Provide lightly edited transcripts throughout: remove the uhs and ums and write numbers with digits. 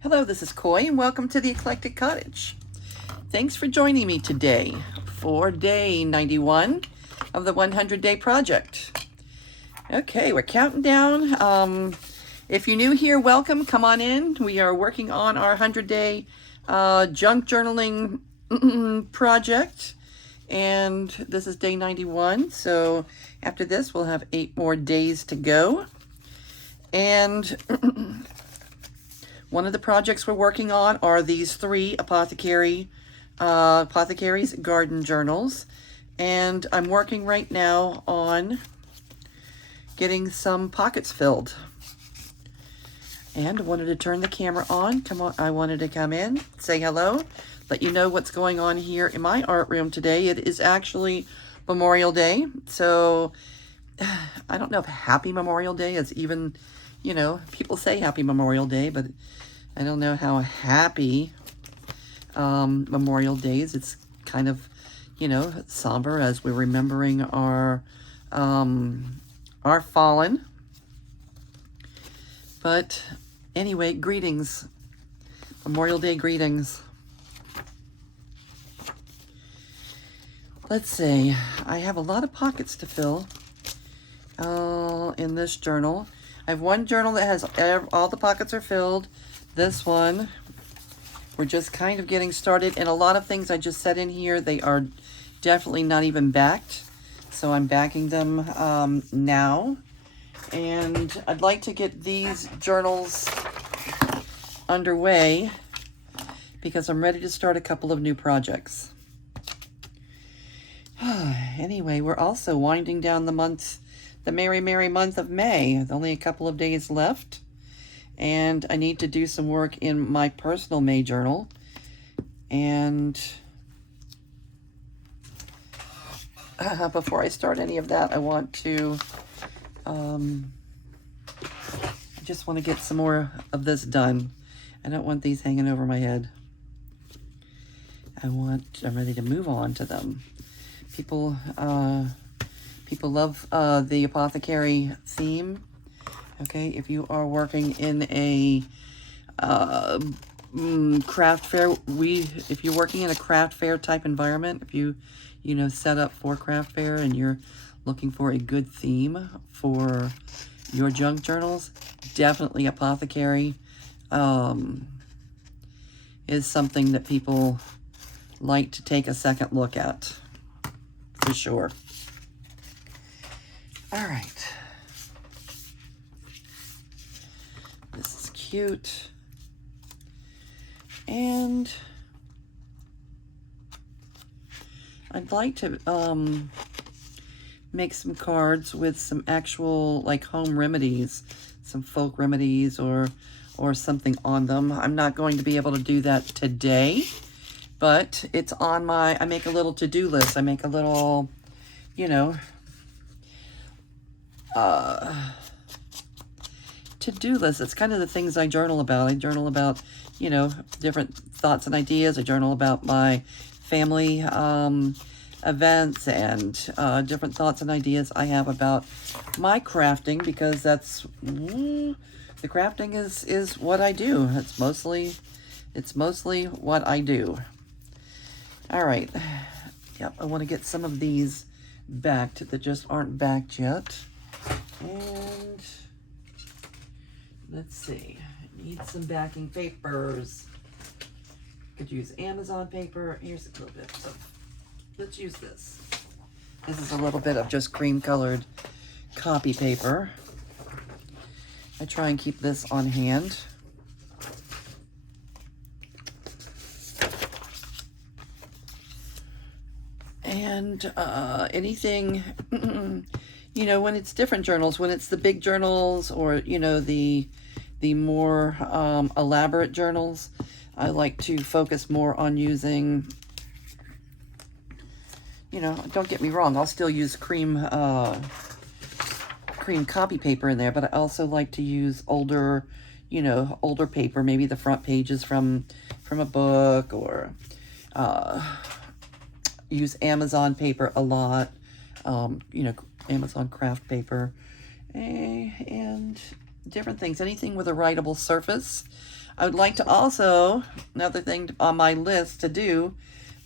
Hello, this is Coy, and welcome to the Eclectic Cottage. Thanks for joining me today for day 91 of the 100-day project. Okay, we're counting down. If you're new here, welcome. Come on in. We are working on our 100-day junk journaling project, and this is day 91. So after this, we'll have 8 more days to go. And one of the projects we're working on are these 3 Apothecary's garden journals. And I'm working right now on getting some pockets filled. And I wanted to turn the camera on. Come on, I wanted to come in, say hello, let you know what's going on here in my art room today. It is actually Memorial Day. So I don't know if Happy Memorial Day is even, you know, people say Happy Memorial Day, but I don't know how happy Memorial Day is. It's kind of, you know, somber as we're remembering our fallen. But anyway, greetings. Memorial Day greetings. Let's see. I have a lot of pockets to fill in this journal. I have one journal that has all the pockets are filled. This one, we're just kind of getting started. And a lot of things I just said in here, they are definitely not even backed. So I'm backing them now. And I'd like to get these journals underway because I'm ready to start a couple of new projects. Anyway, we're also winding down the month, the merry, merry month of May. There's only a couple of days left. And I need to do some work in my personal May journal. And before I start any of that, I want to, I just want to get some more of this done. I don't want these hanging over my head. I'm ready to move on to them. People love the Apothecary theme. Okay, if you are working in a craft fair, if you're working in a craft fair type environment, if you know, set up for craft fair and you're looking for a good theme for your junk journals, definitely Apothecary is something that people like to take a second look at, for sure. All right. This is cute. And I'd like to make some cards with some actual like home remedies, some folk remedies or something on them. I'm not going to be able to do that today, but it's on my, I make a little to-do list. I make a little, you know, to-do list. It's kind of the things I journal about. I journal about, you know, different thoughts and ideas. I journal about my family events and different thoughts and ideas I have about my crafting, because that's the crafting is what I do. It's mostly what I do. All right. Yep, I want to get some of these backed that just aren't backed yet. And let's see, I need some backing papers. Could use Amazon paper. Here's a little bit. So let's use this. This is a little bit of just cream colored copy paper. I try and keep this on hand. And anything, you know, when it's different journals, when it's the big journals or, you know, the more elaborate journals, I like to focus more on using, you know, don't get me wrong, I'll still use cream copy paper in there, but I also like to use older, you know, older paper, maybe the front pages from a book, or use Amazon paper a lot, you know, Amazon craft paper, and different things. Anything with a writable surface. I would like to also, another thing on my list to do,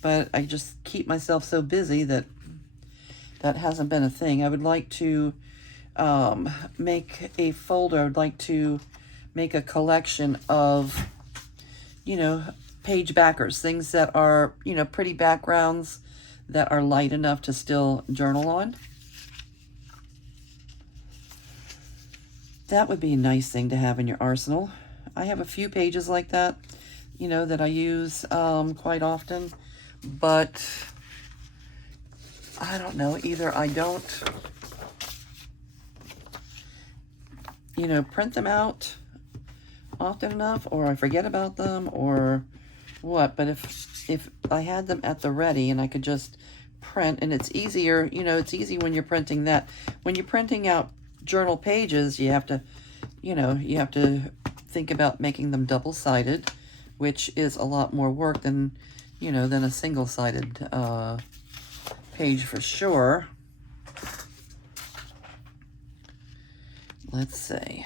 but I just keep myself so busy that that hasn't been a thing. I would like to make a folder. I would like to make a collection of, you know, page backers, things that are, you know, pretty backgrounds that are light enough to still journal on. That would be a nice thing to have in your arsenal. I have a few pages like that, you know, that I use quite often, but I don't know, either I don't, you know, print them out often enough, or I forget about them, or what. But if I had them at the ready and I could just print, and it's easier, you know, it's easy when you're printing that. When you're printing out journal pages, you have to, you know, you have to think about making them double-sided, which is a lot more work than, you know, than a single-sided page for sure. Let's see.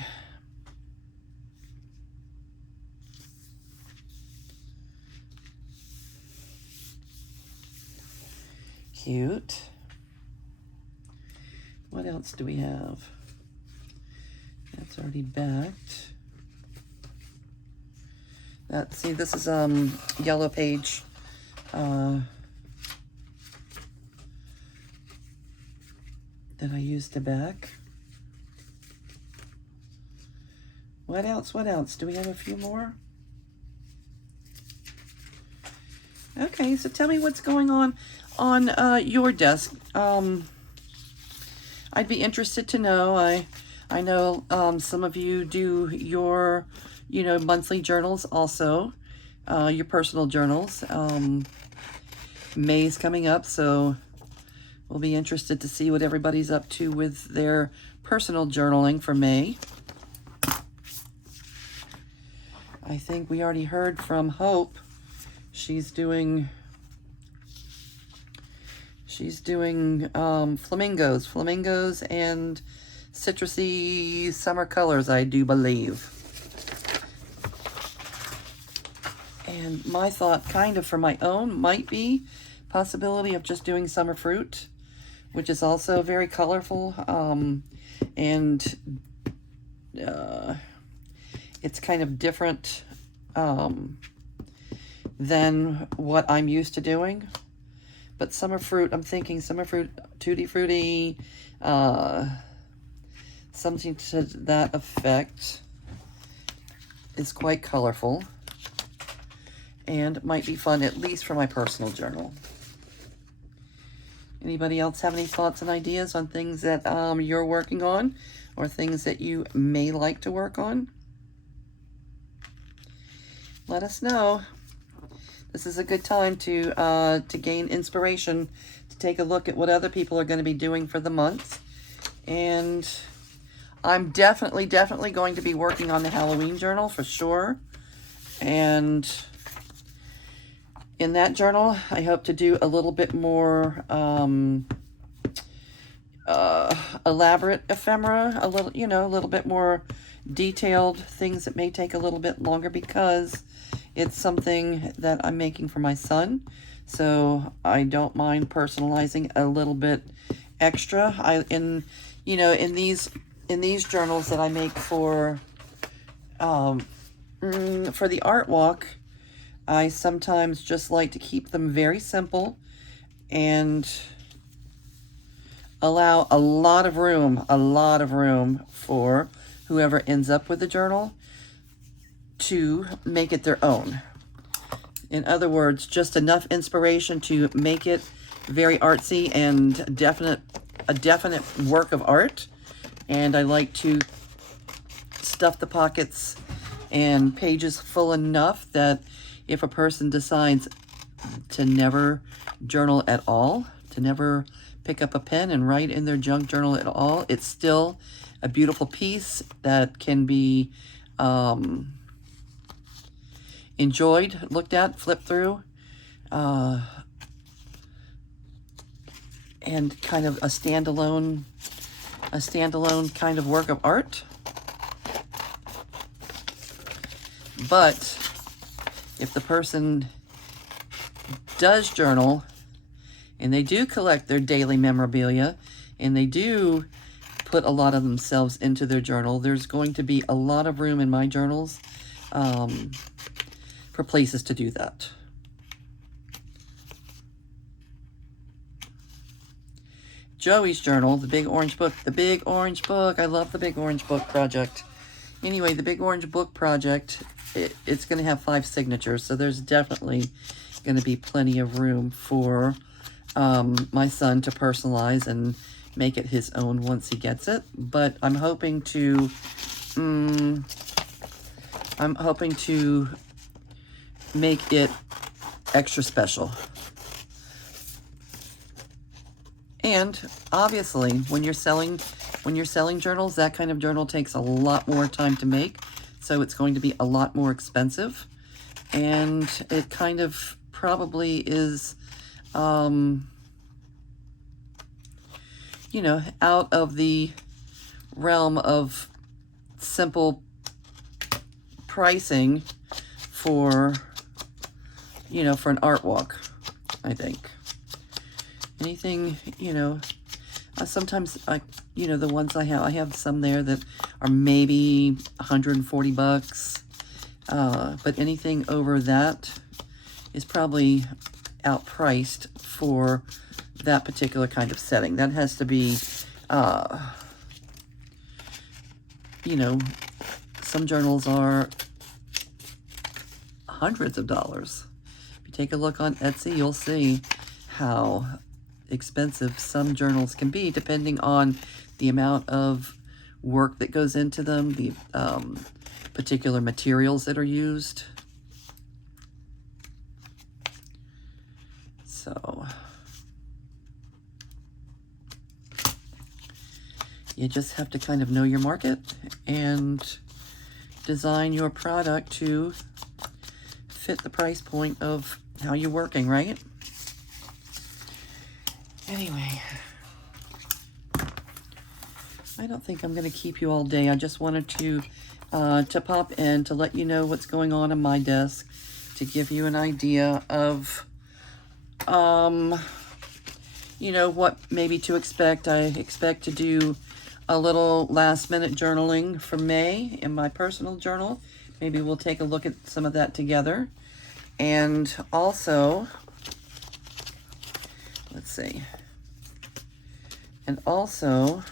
Cute. What else do we have? That's already backed. See, this is yellow page. That I used to back. What else? What else? Do we have a few more? Okay, so tell me what's going on your desk. I'd be interested to know. I know some of you do your, you know, monthly journals also, your personal journals. May's coming up, so we'll be interested to see what everybody's up to with their personal journaling for May. I think we already heard from Hope. She's doing flamingos and citrusy summer colors, I do believe. And my thought, kind of for my own, might be possibility of just doing summer fruit, which is also very colorful, and it's kind of different than what I'm used to doing. But summer fruit, I'm thinking summer fruit, tutti frutti, something to that effect, is quite colorful and might be fun, at least for my personal journal. Anybody else have any thoughts and ideas on things that you're working on, or things that you may like to work on? Let us know. This is a good time to gain inspiration, to take a look at what other people are going to be doing for the month. And I'm definitely going to be working on the Halloween journal for sure. And in that journal, I hope to do a little bit more elaborate ephemera, a little bit more detailed things that may take a little bit longer, because it's something that I'm making for my son. So I don't mind personalizing a little bit extra. In these journals that I make for the art walk, I sometimes just like to keep them very simple and allow a lot of room for whoever ends up with the journal to make it their own. In other words, just enough inspiration to make it very artsy and a definite work of art. And I like to stuff the pockets and pages full enough that if a person decides to never journal at all, to never pick up a pen and write in their junk journal at all, it's still a beautiful piece that can be enjoyed, looked at, flipped through, and kind of a standalone kind of work of art. But if the person does journal and they do collect their daily memorabilia and they do put a lot of themselves into their journal, there's going to be a lot of room in my journals for places to do that. Joey's journal, the Big Orange Book. The Big Orange Book. I love the Big Orange Book project. Anyway, the Big Orange Book project, it's going to have 5 signatures, so there's definitely going to be plenty of room for my son to personalize and make it his own once he gets it. But I'm hoping to make it extra special. And obviously, when you're selling journals, that kind of journal takes a lot more time to make, so it's going to be a lot more expensive. And it kind of probably is, you know, out of the realm of simple pricing for, you know, for an art walk, I think. Anything, you know, sometimes you know, the ones I have some there that are maybe 140 bucks. But anything over that is probably outpriced for that particular kind of setting. That has to be, you know, some journals are hundreds of dollars. If you take a look on Etsy, you'll see how expensive some journals can be, depending on the amount of work that goes into them, the particular materials that are used. So you just have to kind of know your market and design your product to fit the price point of how you're working, right? Anyway, I don't think I'm going to keep you all day. I just wanted to pop in to let you know what's going on my desk, to give you an idea of, you know, what maybe to expect. I expect to do a little last-minute journaling for May in my personal journal. Maybe we'll take a look at some of that together. And also, let's see. And also,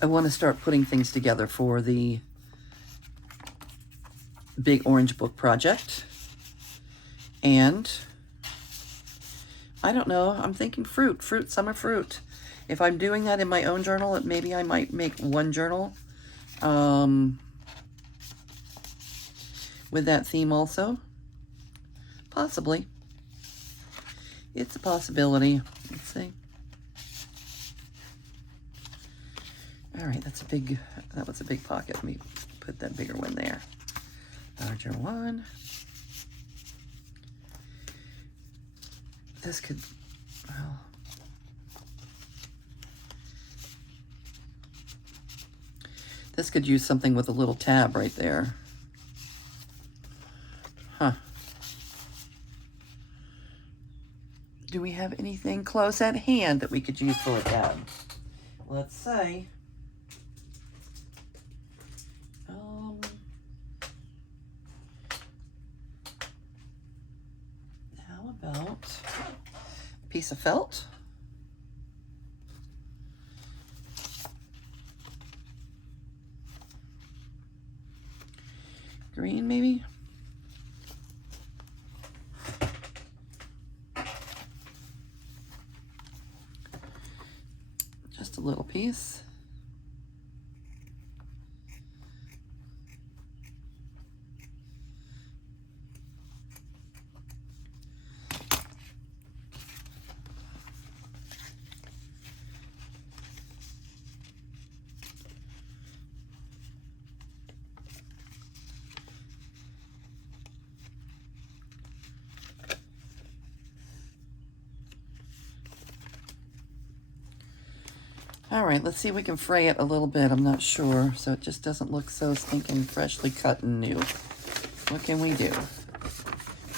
I want to start putting things together for the Big Orange Book project. And I don't know, I'm thinking summer fruit. If I'm doing that in my own journal, maybe I might make one journal with that theme also. Possibly. It's a possibility. Let's see. All right, that was a big pocket. Let me put that bigger one there. Larger one. This could, well, this could use something with a little tab right there. Huh. Do we have anything close at hand that we could use for a tab? Let's say, how about a piece of felt? Green, maybe? Just a little piece. All right, let's see if we can fray it a little bit. I'm not sure, so it just doesn't look so stinking freshly cut and new. What can we do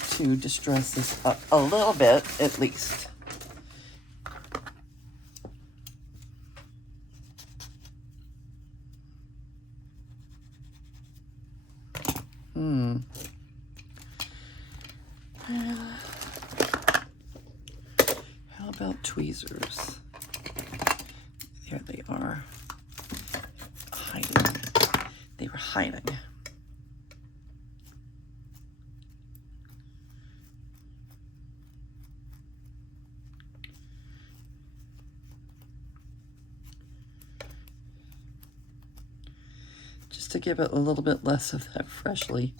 to distress this up a little bit, at least? How about tweezers? There they are. Hiding. They were hiding. Just to give it a little bit less of that freshly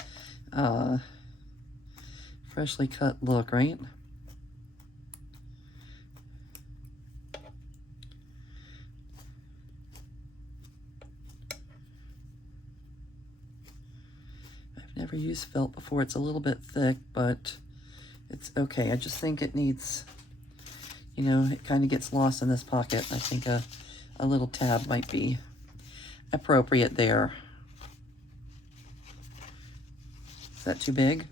cut look, right? I've never used felt before. It's a little bit thick, but it's okay. I just think it needs, you know, it kind of gets lost in this pocket. I think a little tab might be appropriate there. Is that too big?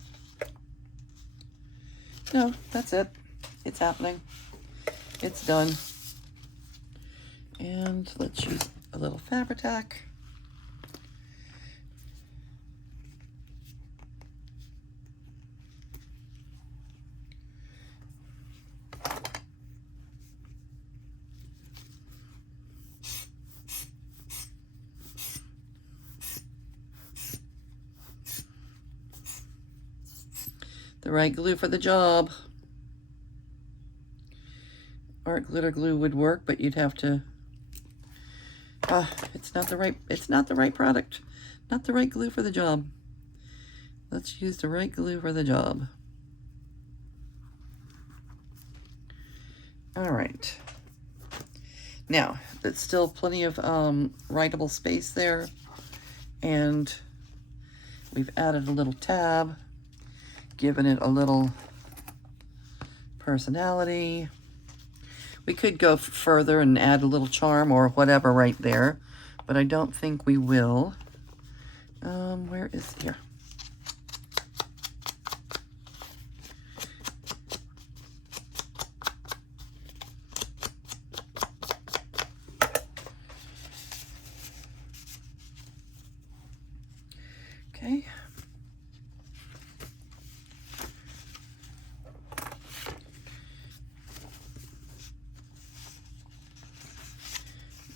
No, that's it. It's happening. It's done. And let's use a little Fabri-Tac. The right glue for the job. Art glitter glue would work, but you'd have to, it's not the right product. Not the right glue for the job. Let's use the right glue for the job. All right. Now, there's still plenty of writable space there, and we've added a little tab, given it a little personality. We could go further and add a little charm or whatever right there, but I don't think we will. Where is here? Okay.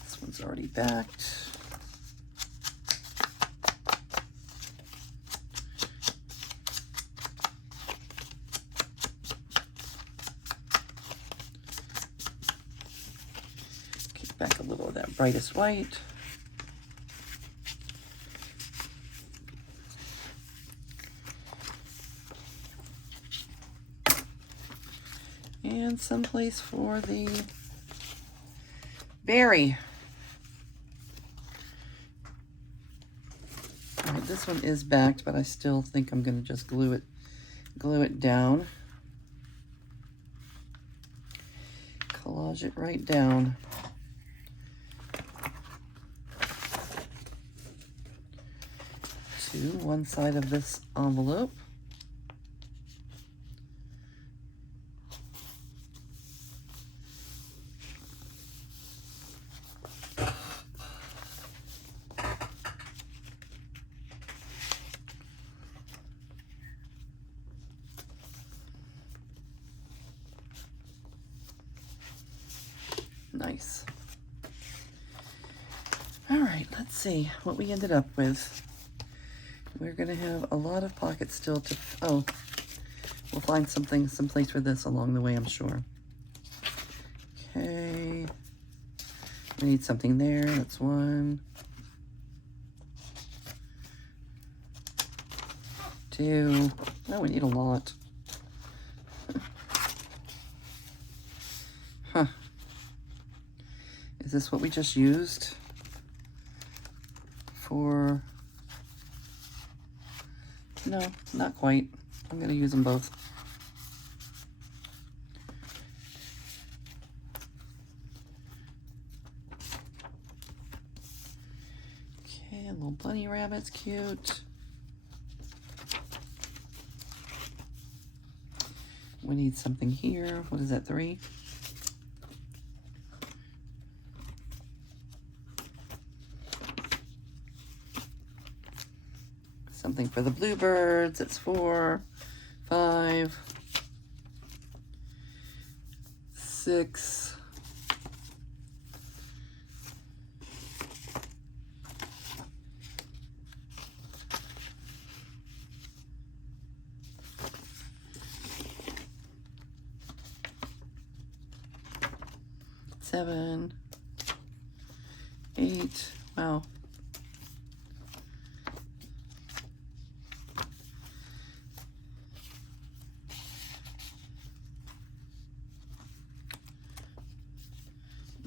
This one's already backed. Get back a little of that brightest white. And someplace for the berry. All right, this one is backed, but I still think I'm going to just glue it down. Collage it right down. To one side of this envelope. Nice. All right, let's see what we ended up with. We're gonna have a lot of pockets still to, oh, we'll find someplace for this along the way, I'm sure. Okay, we need something there, that's one. Two, no, we need a lot. Huh. Is this what we just used for? No, not quite. I'm going to use them both. little bunny rabbit's cute. We need something here. What is that, 3? Something for the bluebirds. It's 4, 5, 6. Seven, 8, wow.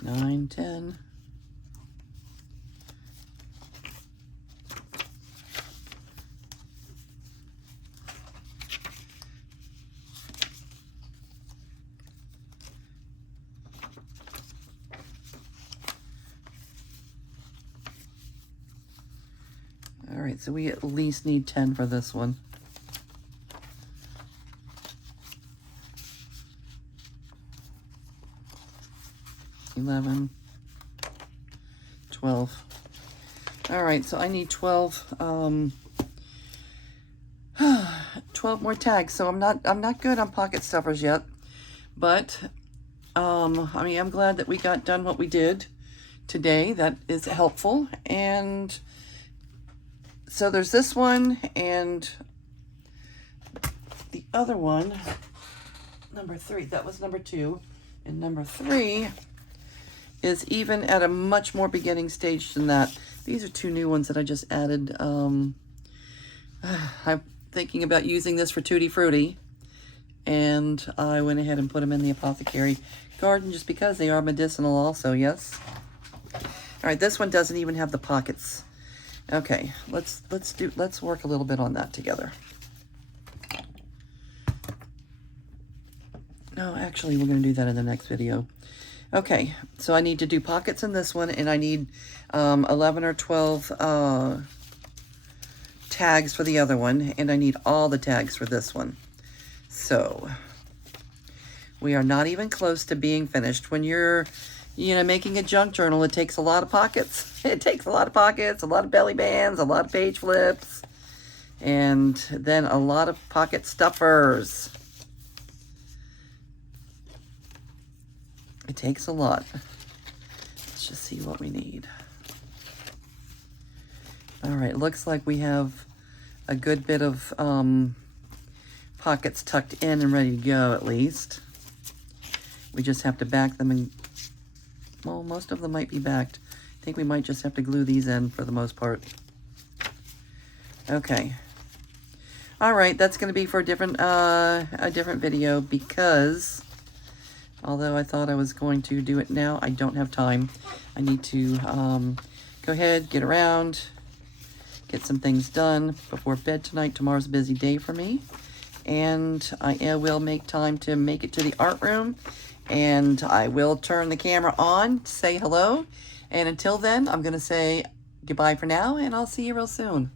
9, 10. All right, so we at least need 10 for this one. 11, 12. All right, so I need 12 12 more tags. So I'm not good on pocket stuffers yet, but I mean, I'm glad that we got done what we did today. That is helpful. And so there's this one and the other one, number 3. That was number 2, and number 3 is even at a much more beginning stage than that. These are 2 new ones that I just added. I'm thinking about using this for Tutti Frutti, and I went ahead and put them in the Apothecary garden just because they are medicinal also, yes? All right, this one doesn't even have the pockets. Okay, let's work a little bit on that together. No, actually, we're going to do that in the next video. Okay, so I need to do pockets in this one, and I need 11 or 12 tags for the other one, and I need all the tags for this one. So we are not even close to being finished. When you're, making a junk journal, it takes a lot of pockets. It takes a lot of pockets, a lot of belly bands, a lot of page flips, and then a lot of pocket stuffers. It takes a lot. Let's just see what we need. All right, looks like we have a good bit of pockets tucked in and ready to go, at least. We just have to back them, and well, most of them might be backed. I think we might just have to glue these in for the most part. Okay. All right, that's going to be for a different video, because although I thought I was going to do it now, I don't have time. I need to go ahead, get around, get some things done before bed tonight. Tomorrow's a busy day for me. And I will make time to make it to the art room. And I will turn the camera on to say hello. And until then, I'm going to say goodbye for now, and I'll see you real soon.